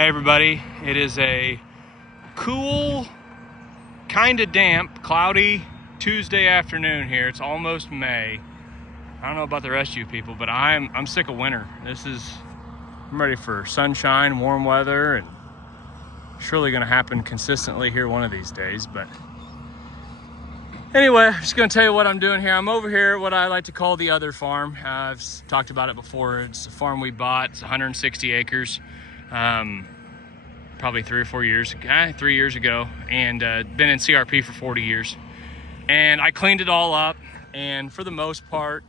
Hey everybody, it is a cool, kind of damp, cloudy Tuesday afternoon here. It's almost May. I don't know about the rest of you people, but I'm sick of winter. I'm ready for sunshine, warm weather, and surely gonna happen consistently here one of these days. But anyway, I'm just gonna tell you what I'm doing here. I'm over here at what I like to call the other farm. I've talked about it before. It's a farm we bought. It's 160 acres. Probably 3 or 4 years, 3 years ago, and been in CRP for 40 years. And I cleaned it all up, and for the most part,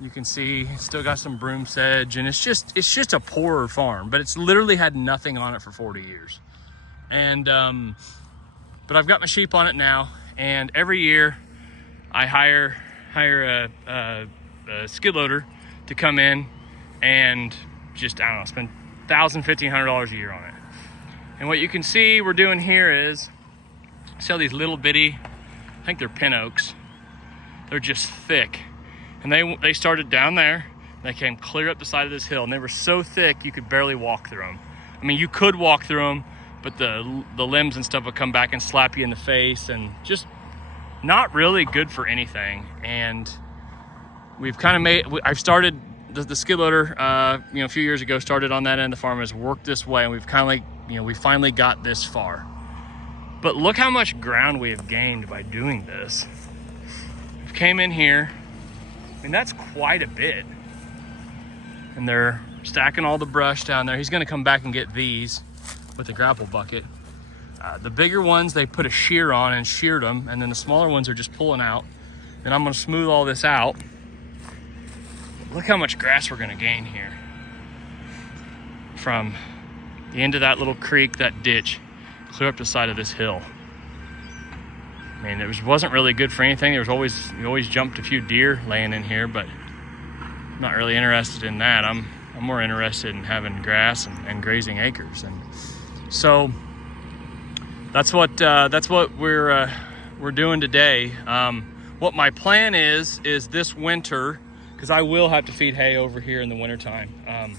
you can see still got some broom sedge, and it's just a poorer farm, but it's literally had nothing on it for 40 years. And but I've got my sheep on it now, and every year I hire a skid loader to come in and just, I don't know, spend $1,000, $1,500 a year on it. And what you can see we're doing here is, see all these little bitty, I think they're pin oaks. They're just thick. And they started down there, and they came clear up the side of this hill, and they were so thick you could barely walk through them. I mean, you could walk through them, but the limbs and stuff would come back and slap you in the face, and just not really good for anything. And we've kind of I've started the skid loader, a few years ago, started on that end of the farm, has worked this way, and we've kind of we finally got this far. But look how much ground we have gained by doing this. We came in here, I mean, that's quite a bit. And they're stacking all the brush down there. He's gonna come back and get these with the grapple bucket. The bigger ones, they put a shear on and sheared them, and then the smaller ones are just pulling out. And I'm gonna smooth all this out. Look how much grass we're gonna gain here. From the end of that little creek, that ditch, clear up the side of this hill. I mean, it wasn't really good for anything. You always jumped a few deer laying in here, but I'm not really interested in that. I'm more interested in having grass and grazing acres. And so that's what we're doing today. What my plan is this winter, because I will have to feed hay over here in the wintertime.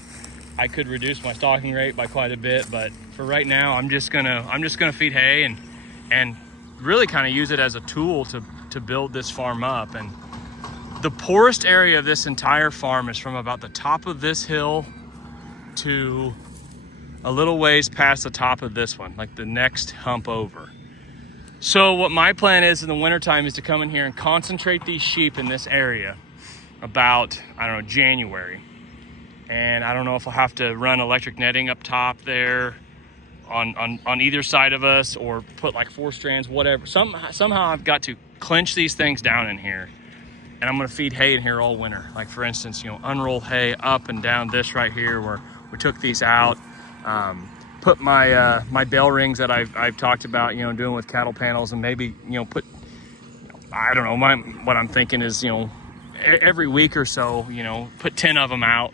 I could reduce my stocking rate by quite a bit, but for right now, I'm just gonna feed hay and really kind of use it as a tool to build this farm up. And the poorest area of this entire farm is from about the top of this hill to a little ways past the top of this one, like the next hump over. So what my plan is in the wintertime is to come in here and concentrate these sheep in this area about, I don't know, January. And I don't know if I'll have to run electric netting up top there on either side of us, or put like 4 strands, whatever. Somehow I've got to clinch these things down in here, and I'm gonna feed hay in here all winter. Like, for instance, unroll hay up and down this right here where we took these out. Put my my bell rings that I've talked about, doing with cattle panels, and maybe put, I don't know, what I'm thinking is, every week or so, put 10 of them out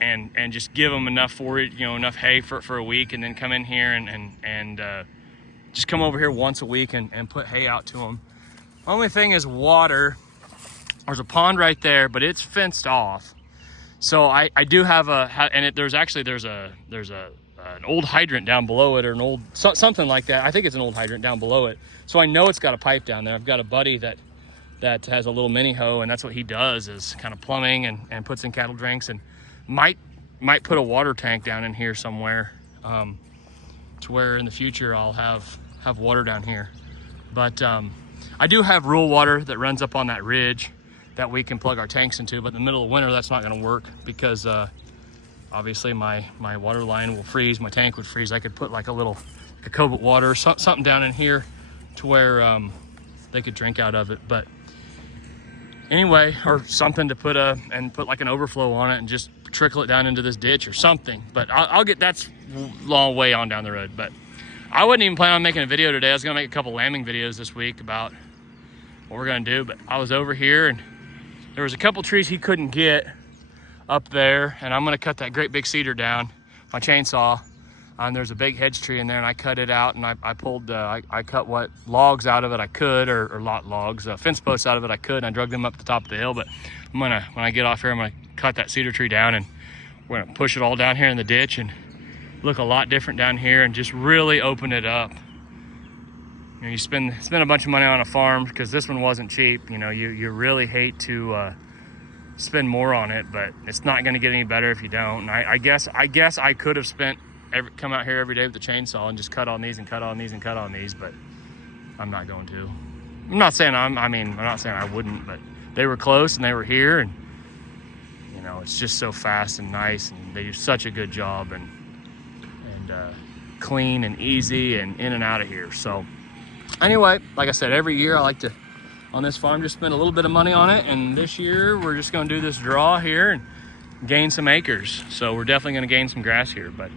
and just give them enough forage, enough hay for a week, and then come in here and just come over here once a week and put hay out to them. Only thing is water. There's a pond right there, but it's fenced off. So I do have there's an old hydrant down below it, or something like that. I think it's an old hydrant down below it. So I know it's got a pipe down there. I've got a buddy that has a little mini hoe, and that's what he does, is kind of plumbing and puts in cattle drinks, and might put a water tank down in here somewhere, to where in the future I'll have water down here. But I do have rural water that runs up on that ridge that we can plug our tanks into, but in the middle of winter that's not going to work, because obviously my water line will freeze, my tank would freeze. I could put like a cobalt water, something down in here to where they could drink out of it. But anyway, or something to put like an overflow on it and just trickle it down into this ditch or something. But I'll get, that's long way on down the road. But I wasn't even planning on making a video today. I was gonna make a couple lambing videos this week about what we're gonna do, but I was over here and there was a couple trees he couldn't get up there, and I'm gonna cut that great big cedar down, my chainsaw. There's a big hedge tree in there, and I cut it out, and I cut what logs out of it I could, or logs, fence posts out of it I could, and I drug them up the top of the hill. But when I get off here, I'm gonna cut that cedar tree down, and we're gonna push it all down here in the ditch and look a lot different down here and just really open it up. You know, you spend a bunch of money on a farm because this one wasn't cheap. You know, you really hate to spend more on it, but it's not going to get any better if you don't. And I guess I could have come out here every day with the chainsaw and just cut on these and cut on these and cut on these, but I'm not going to. I'm not saying I'm not saying I wouldn't, but they were close and they were here, and you know, it's just so fast and nice, and they do such a good job, and clean and easy and in and out of here. So anyway, like I said, every year I like to, on this farm, just spend a little bit of money on it, and this year we're just going to do this draw here and gain some acres. So we're definitely going to gain some grass here, but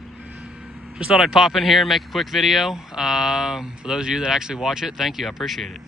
just thought I'd pop in here and make a quick video. For those of you that actually watch it, thank you, I appreciate it.